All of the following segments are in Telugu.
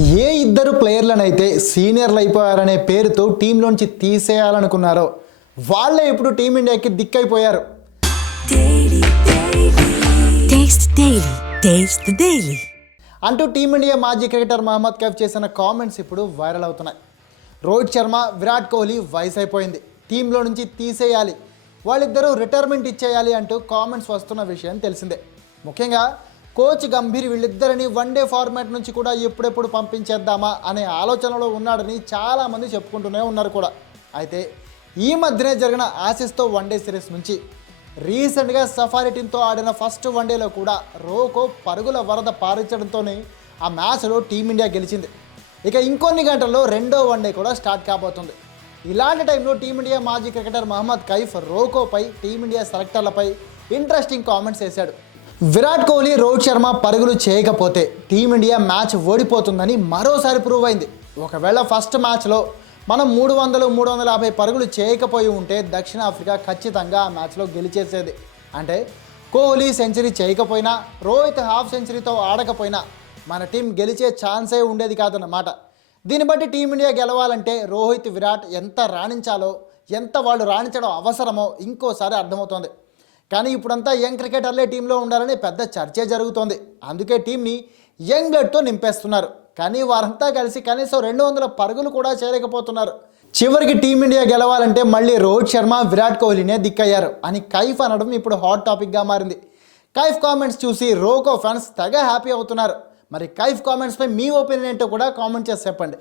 ఏ ఇద్దరు ప్లేయర్లనైతే సీనియర్లు అయిపోయారనే పేరుతో టీంలోంచి తీసేయాలనుకున్నారో వాళ్ళే ఇప్పుడు టీమిండియాకి దిక్కైపోయారు. అంటూ టీమిండియా మాజీ క్రికెటర్ మహమ్మద్ కైఫ్ చేసిన కామెంట్స్ ఇప్పుడు వైరల్ అవుతున్నాయి. రోహిత్ శర్మ విరాట్ కోహ్లీ వయసు అయిపోయింది టీంలో నుంచి తీసేయాలి. వాళ్ళిద్దరూ రిటైర్మెంట్ ఇచ్చేయాలి అంటూ కామెంట్స్ వస్తున్న విషయం తెలిసిందే. ముఖ్యంగా కోచ్ గంభీర్ వీళ్ళిద్దరిని వన్డే ఫార్మాట్ నుంచి కూడా ఎప్పుడెప్పుడు పంపించేద్దామా అనే ఆలోచనలో ఉన్నాడని చాలామంది చెప్పుకుంటూనే ఉన్నారు కూడా. అయితే ఈ మధ్యనే జరిగిన ఆసిస్తో వన్డే సిరీస్ నుంచి రీసెంట్గా సఫారీ టీంతో ఆడిన ఫస్ట్ వన్డేలో కూడా రోకో పరుగుల వరద పారించడంతోనే ఆ మ్యాచ్లో టీమిండియా గెలిచింది. ఇక ఇంకొన్ని గంటల్లో రెండో వన్డే కూడా స్టార్ట్ కాబోతుంది. ఇలాంటి టైంలో టీమిండియా మాజీ క్రికెటర్ మహమ్మద్ కైఫ్ రోకోపై టీమిండియా సెలెక్టర్లపై ఇంట్రెస్టింగ్ కామెంట్స్ వేశాడు. విరాట్ కోహ్లీ రోహిత్ శర్మ పరుగులు చేయకపోతే టీమిండియా మ్యాచ్ ఓడిపోతుందని మరోసారి ప్రూవ్ అయింది. ఒకవేళ ఫస్ట్ మ్యాచ్లో మనం మూడు వందలు మూడు వందల యాభై పరుగులు చేయకపోయి ఉంటే దక్షిణాఫ్రికా ఖచ్చితంగా ఆ మ్యాచ్లో గెలిచేసేది. అంటే కోహ్లీ సెంచరీ చేయకపోయినా రోహిత్ హాఫ్ సెంచరీతో ఆడకపోయినా మన టీం గెలిచే ఛాన్సే ఉండేది కాదన్నమాట. దీన్ని బట్టి టీమిండియా గెలవాలంటే రోహిత్ విరాట్ ఎంత రాణించాలో ఎంత వాళ్ళు రాణించడం అవసరమో ఇంకోసారి అర్థమవుతోంది. కానీ ఇప్పుడంతా యంగ్ క్రికెటర్లే టీంలో ఉండాలని పెద్ద చర్చే జరుగుతోంది. అందుకే టీంని యంగ్ బ్లడ్తో నింపేస్తున్నారు. కానీ వారంతా కలిసి కనీసం రెండు వందల పరుగులు కూడా చేయలేకపోతున్నారు. చివరికి టీమిండియా గెలవాలంటే మళ్ళీ రోహిత్ శర్మ విరాట్ కోహ్లీనే దిక్కయ్యారు అని కైఫ్ అనడం ఇప్పుడు హాట్ టాపిక్గా మారింది. కైఫ్ కామెంట్స్ చూసి రోకో ఫ్యాన్స్ తెగ హ్యాపీ అవుతున్నారు. మరి కైఫ్ కామెంట్స్పై మీ ఒపీనియన్ ఏంటో కూడా కామెంట్ చేసి చెప్పండి.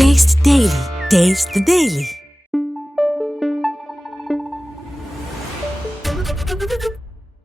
Taste Daily. Taste the Daily.